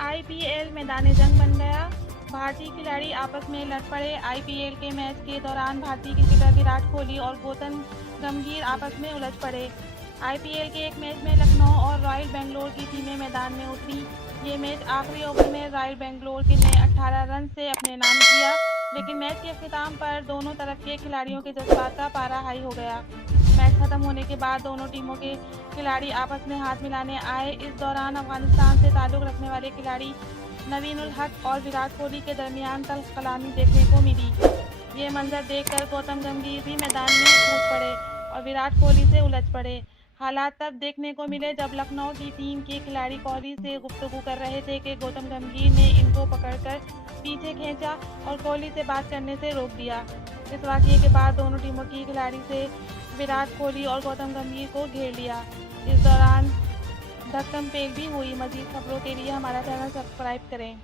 IPL मैदान जंग बन गया। भारतीय खिलाड़ी आपस में लड़ पड़े। आईपीएल के मैच के दौरान भारतीय क्रिकेटर विराट कोहली और गौतम गंभीर आपस में उलझ पड़े। आईपीएल के एक मैच में लखनऊ और रॉयल बेंगलोर की टीमें मैदान में उतरी। ये मैच आखिरी ओवर में रॉयल बेंगलोर के ने 18 रन से अपने नाम किया, लेकिन मैच के अख्ताम पर दोनों तरफ के खिलाड़ियों के जज्बात का पारा हाई हो गया। मैच खत्म होने के बाद दोनों टीमों के खिलाड़ी आपस में हाथ मिलाने आए। इस दौरान अफगानिस्तान से ताल्लुक़ रखने वाले खिलाड़ी नवीन उल हक और विराट कोहली के दरमियान तल्ख कलामी देखने को मिली। ये मंजर देखकर गौतम गंभीर भी मैदान में कूद पड़े और विराट कोहली से उलझ पड़े। हालात तब देखने को मिले जब लखनऊ की टीम के खिलाड़ी कोहली से गुफ्तगू कर रहे थे कि गौतम गंभीर ने इनको पकड़कर पीछे खींचा और कोहली से बात करने से रोक दिया। इस वाकये के बाद दोनों टीमों की खिलाड़ी से विराट कोहली और गौतम गंभीर को घेर लिया। इस दौरान धक्कम पेल भी हुई। मज़ीद खबरों के लिए हमारा चैनल सब्सक्राइब करें।